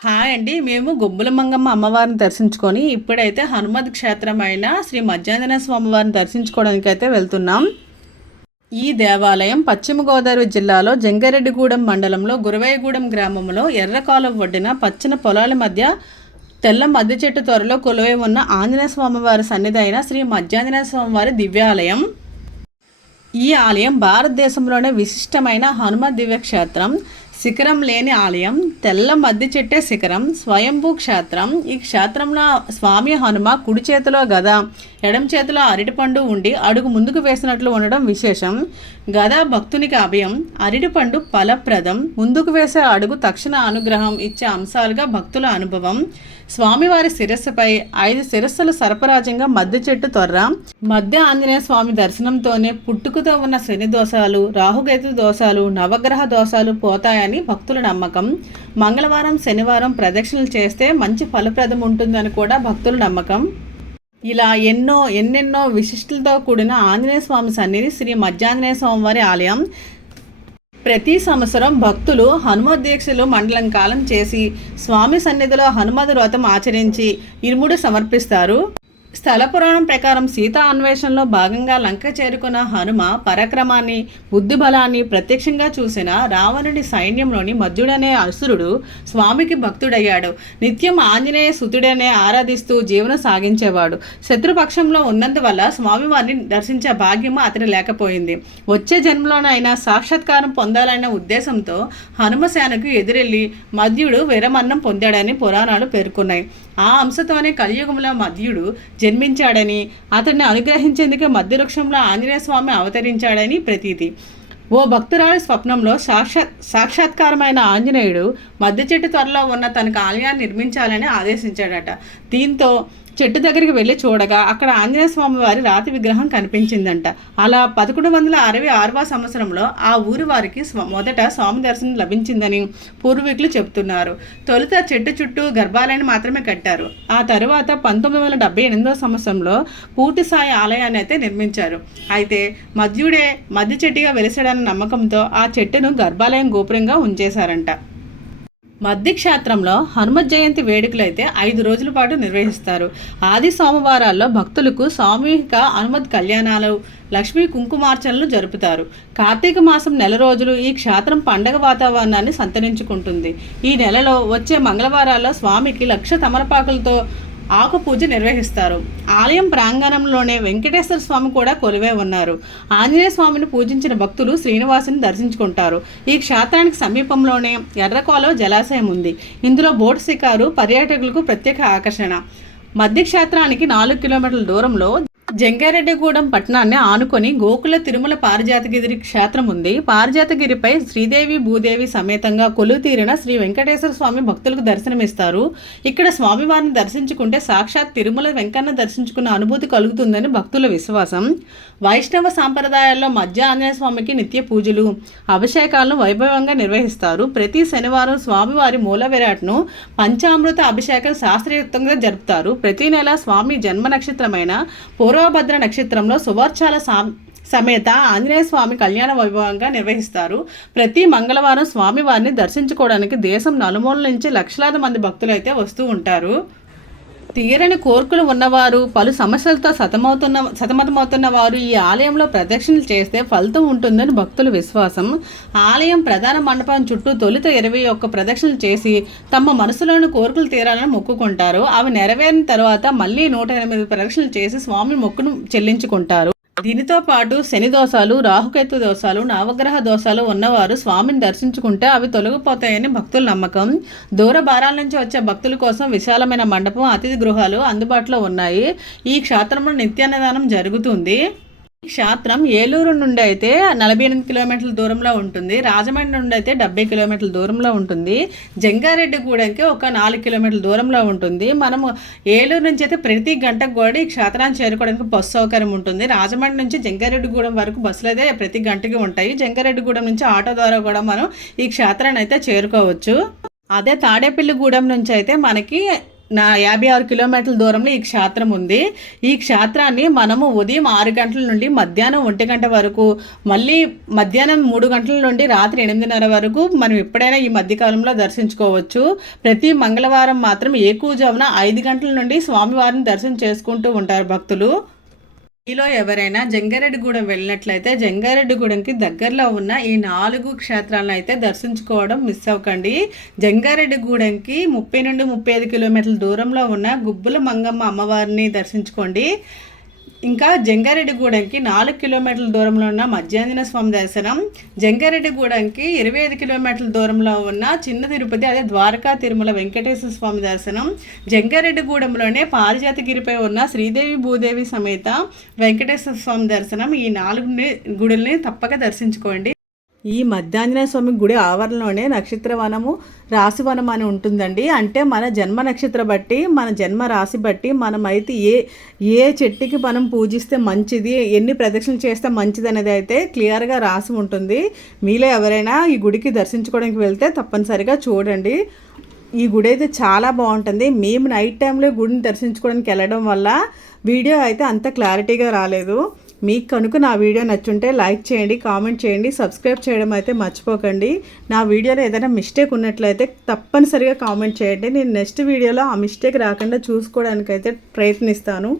Hi అండి. మేము గొబ్బుల మంగమ్మ అమ్మవారిని దర్శించుకొని ఇప్పుడైతే హనుమద్ క్షేత్రమైన శ్రీ మధ్యాంజన స్వామివారిని దర్శించుకోవడానికి అయితే వెళ్తున్నాం. ఈ దేవాలయం పశ్చిమ గోదావరి జిల్లాలో జంగారెడ్డిగూడెం మండలంలో గురవయ్యగూడెం గ్రామంలో ఎర్రకాలం ఒడ్డిన పచ్చని పొలాల మధ్య తెల్ల మధ్య చెట్టు త్వరలో కొలువై ఉన్న ఆంజనేయ స్వామివారి సన్నిధి అయిన శ్రీ మధ్యాంజనేయ స్వామివారి దివ్యాలయం. ఈ ఆలయం భారతదేశంలోనే విశిష్టమైన హనుమ దివ్యక్షేత్రం శిఖరం లేని ఆలయం తెల్ల మద్ది చెట్టే శిఖరం స్వయంభూ క్షేత్రం. ఈ క్షేత్రంలో స్వామి హనుమ కుడి చేతిలో గద ఎడం చేతిలో అరటిపండు ఉండి అడుగు ముందుకు వేసినట్లు ఉండడం విశేషం. గద భక్తునికి అభయం. అరటిపండు ఫలప్రదం. ముందుకు వేసే అడుగు తక్షణ అనుగ్రహం ఇచ్చే అంశాలుగా భక్తుల అనుభవం. స్వామివారి శిరస్సుపై ఐదు శిరస్సులు సర్పరాజంగా మధ్య చెట్టు తొర్ర. మధ్య ఆంజనేయ స్వామి దర్శనంతోనే పుట్టుకతో ఉన్న శని దోషాలు రాహుకేతు దోషాలు నవగ్రహ దోషాలు పోతాయని భక్తుల నమ్మకం. మంగళవారం శనివారం ప్రదక్షిణలు చేస్తే మంచి ఫలప్రదం ఉంటుందని కూడా భక్తుల నమ్మకం. ఇలా ఎన్నో ఎన్నెన్నో విశిష్టలతో కూడిన ఆంజనేయ స్వామి సన్నిధి శ్రీ మధ్యాంజనేయ స్వామి వారి ఆలయం. ప్రతి సంవత్సరం భక్తులు హనుమత్ దీక్షలు మండలం కాలం చేసి స్వామి సన్నిధిలో హనుమద్ వ్రతం ఆచరించి ఇరుముడు సమర్పిస్తారు. స్థల పురాణం ప్రకారం సీతా అన్వేషణలో భాగంగా లంక చేరుకున్న హనుమ పరాక్రమాన్ని బుద్ధిబలాన్ని ప్రత్యక్షంగా చూసిన రావణుడి సైన్యంలోని మధ్యుడనే అసురుడు స్వామికి భక్తుడయ్యాడు. నిత్యం ఆంజనేయ సుతుడనే ఆరాధిస్తూ జీవనం సాగించేవాడు. శత్రుపక్షంలో ఉన్నందువల్ల స్వామివారిని దర్శించే భాగ్యము అతని లేకపోయింది. వచ్చే జన్మలోనైనా సాక్షాత్కారం పొందాలనే ఉద్దేశంతో హనుమసేనకు ఎదురెళ్ళి మధ్యుడు విరమన్నం పొందాడని పురాణాలు పేర్కొన్నాయి. ఆ అంశతోనే కలియుగంలో మధ్యుడు జన్మించాడని అతన్ని అనుగ్రహించేందుకు మధ్యవృక్షంలో ఆంజనేయ స్వామి అవతరించాడని ప్రతీతి. ఓ భక్తురాలి స్వప్నంలో సాక్షాత్ సాక్షాత్కారమైన ఆంజనేయుడు మధ్య చెట్టు త్వరలో ఉన్న తనకు ఆలయాన్ని నిర్మించాలని ఆదేశించాడట. దీంతో చెట్టు దగ్గరికి వెళ్ళి చూడగా అక్కడ ఆంజనేయ స్వామి వారి రాతి విగ్రహం కనిపించిందంట. అలా పదకొండు వందల అరవై ఆరవ సంవత్సరంలో ఆ ఊరి వారికి స్వ- మొదట స్వామి దర్శనం లభించిందని పూర్వీకులు చెబుతున్నారు తొలుత చెట్టు చుట్టూ గర్భాలయాన్ని మాత్రమే కట్టారు. ఆ తరువాత పంతొమ్మిది వందల డెబ్బై ఎనిమిదో సంవత్సరంలో పూర్తి స్థాయి ఆలయాన్ని అయితే నిర్మించారు. అయితే మధ్యుడే మధ్య చెట్టుగా వెలిసాడన్న నమ్మకంతో ఆ చెట్టును గర్భాలయం గోపురంగా ఉంచేశారంట. మధ్య క్షేత్రంలో హనుమత్ జయంతి వేడుకలు అయితే ఐదు రోజుల పాటు నిర్వహిస్తారు. ఆది సోమవారాల్లో భక్తులకు సామూహిక హనుమత్ కళ్యాణాలు లక్ష్మీ కుంకుమార్చనలు జరుపుతారు. కార్తీక మాసం నెల రోజులు ఈ క్షేత్రం పండగ వాతావరణాన్ని సంతరించుకుంటుంది. ఈ నెలలో వచ్చే మంగళవారాల్లో స్వామికి లక్ష తమలపాకులతో ఆకు పూజ నిర్వహిస్తారు. ఆలయం ప్రాంగణంలోనే వెంకటేశ్వర స్వామి కూడా కొలువే ఉన్నారు. ఆంజనేయ స్వామిని పూజించిన భక్తులు శ్రీనివాసుని దర్శించుకుంటారు. ఈ క్షేత్రానికి సమీపంలోనే ఎర్రకోలో జలాశయం ఉంది. ఇందులో బోటు శికారు పర్యాటకులకు ప్రత్యేక ఆకర్షణ. మధ్య క్షేత్రానికి నాలుగు కిలోమీటర్ల దూరంలో జంగారెడ్డిగూడెం పట్టణాన్ని ఆనుకొని గోకుల తిరుమల పారిజాతగిరి క్షేత్రం ఉంది. పారిజాతగిరిపై శ్రీదేవి భూదేవి సమేతంగా కొలుతీరిన శ్రీ వెంకటేశ్వర స్వామి భక్తులకు దర్శనమిస్తారు. ఇక్కడ స్వామివారిని దర్శించుకుంటే సాక్షాత్ తిరుమల వెంకన్న దర్శించుకున్న అనుభూతి కలుగుతుందని భక్తుల విశ్వాసం. వైష్ణవ సాంప్రదాయాల్లో మధ్య ఆంజనేయ స్వామికి నిత్య పూజలు అభిషేకాలను వైభవంగా నిర్వహిస్తారు. ప్రతి శనివారం స్వామివారి మూల విరాట్ను పంచామృత అభిషేకం శాస్త్రయుక్తంగా జరుపుతారు. ప్రతి నెల స్వామి జన్మ నక్షత్రమైన పూర్వభద్ర నక్షత్రంలో సువర్చాల సా సమేత ఆంజనేయ స్వామి కళ్యాణ వైభవంగా నిర్వహిస్తారు. ప్రతి మంగళవారం స్వామివారిని దర్శించుకోవడానికి దేశం నలుమూల నుంచి లక్షలాది మంది భక్తులు అయితే వస్తూ ఉంటారు. తీరని కోర్కులు ఉన్నవారు పలు సమస్యలతో సతమవుతున్న సతమతమవుతున్న వారు ఈ ఆలయంలో ప్రదక్షిణలు చేస్తే ఫలితం ఉంటుందని భక్తుల విశ్వాసం. ఆలయం ప్రధాన మండపం చుట్టూ తొలుత ఇరవై ఒక్క ప్రదక్షిణలు చేసి తమ మనసులోని కోరికలు తీరాలని మొక్కుకుంటారు. అవి నెరవేరిన తర్వాత మళ్ళీ నూట ఎనిమిది ప్రదక్షిణలు చేసి స్వామి మొక్కును చెల్లించుకుంటారు. దీనితో పాటు శని దోషాలు రాహుకేతు దోషాలు నవగ్రహ దోషాలు ఉన్నవారు స్వామిని దర్శించుకుంటే అవి తొలగిపోతాయని భక్తుల నమ్మకం. దూర భారాల నుంచి వచ్చే భక్తుల కోసం విశాలమైన మండపం అతిథి గృహాలు అందుబాటులో ఉన్నాయి. ఈ క్షేత్రంలో నిత్యాన్నదానం జరుగుతుంది. క్షేత్రం ఏలూరు నుండి అయితే నలభై ఎనిమిది కిలోమీటర్ల దూరంలో ఉంటుంది. రాజమండ్రి నుండి అయితే డెబ్బై కిలోమీటర్ల దూరంలో ఉంటుంది. జంగారెడ్డిగూడెంకి ఒక నాలుగు కిలోమీటర్ల దూరంలో ఉంటుంది. మనము ఏలూరు నుంచి అయితే ప్రతి గంటకు కూడా ఈ క్షేత్రాన్ని చేరుకోవడానికి బస్సు సౌకర్యం ఉంటుంది. రాజమండ్రి నుంచి జంగారెడ్డిగూడెం వరకు బస్సులు అయితే ప్రతి గంటకి ఉంటాయి. జంగారెడ్డిగూడెం నుంచి ఆటో ద్వారా కూడా మనం ఈ క్షేత్రాన్ని అయితే చేరుకోవచ్చు. అదే తాడేపల్లిగూడెం నుంచి అయితే మనకి నా యాభై ఆరు కిలోమీటర్ల దూరంలో ఈ క్షేత్రం ఉంది. ఈ క్షేత్రాన్ని మనము ఉదయం ఆరు గంటల నుండి మధ్యాహ్నం ఒంటి గంట వరకు మళ్ళీ మధ్యాహ్నం మూడు గంటల నుండి రాత్రి ఎనిమిదిన్నర వరకు మనం ఎప్పుడైనా ఈ మధ్యకాలంలో దర్శించుకోవచ్చు. ప్రతి మంగళవారం మాత్రం ఏకూజామున ఐదు గంటల నుండి స్వామివారిని దర్శనం చేసుకుంటూ ఉంటారు భక్తులు. మీలో ఎవరైనా జంగారెడ్డిగూడెం వెళ్ళినట్లయితే జంగారెడ్డిగూడెంకి దగ్గరలో ఉన్న ఈ నాలుగు క్షేత్రాలను అయితే దర్శించుకోవడం మిస్ అవ్వకండి. జంగారెడ్డిగూడెంకి ముప్పై నుండి ముప్పై ఐదు కిలోమీటర్ల దూరంలో ఉన్న గుబ్బుల మంగమ్మ అమ్మవారిని దర్శించుకోండి. ఇంకా జంగారెడ్డిగూడెంకి నాలుగు కిలోమీటర్ల దూరంలో ఉన్న మధ్యాంజన స్వామి దర్శనం జంగారెడ్డిగూడెంకి ఇరవై ఐదు కిలోమీటర్ల దూరంలో ఉన్న చిన్న తిరుపతి అదే ద్వారకా తిరుమల వెంకటేశ్వర స్వామి దర్శనం జంగారెడ్డిగూడెంలోనే పారిజాతగిరిపై ఉన్న శ్రీదేవి భూదేవి సమేత వెంకటేశ్వర స్వామి దర్శనం ఈ నాలుగు గుడుల్ని తప్పక దర్శించుకోండి. ఈ మధ్యాంజనేయ స్వామి గుడి ఆవరణలోనే నక్షత్ర వనము రాశి వనం అని ఉంటుందండి. అంటే మన జన్మ నక్షత్ర బట్టి మన జన్మ రాశి బట్టి మనమైతే ఏ ఏ చెట్టుకి మనం పూజిస్తే మంచిది ఎన్ని ప్రదక్షిణలు చేస్తే మంచిది అనేది అయితే క్లియర్గా రాసి ఉంటుంది. మీలో ఎవరైనా ఈ గుడికి దర్శించుకోవడానికి వెళ్తే తప్పనిసరిగా చూడండి. ఈ గుడి అయితే చాలా బాగుంటుంది. మేము నైట్ టైంలో గుడిని దర్శించుకోవడానికి వెళ్ళడం వల్ల వీడియో అయితే అంత క్లారిటీగా రాలేదు. మీకు కనుక నా వీడియో నచ్చుంటే లైక్ చేయండి కామెంట్ చేయండి సబ్స్క్రైబ్ చేయడం అయితే మర్చిపోకండి. నా వీడియోలో ఏదైనా మిస్టేక్ ఉన్నట్లయితే తప్పనిసరిగా కామెంట్ చేయండి. నేను నెక్స్ట్ వీడియోలో ఆ మిస్టేక్ రాకుండా చూసుకోవడానికైతే ప్రయత్నిస్తాను.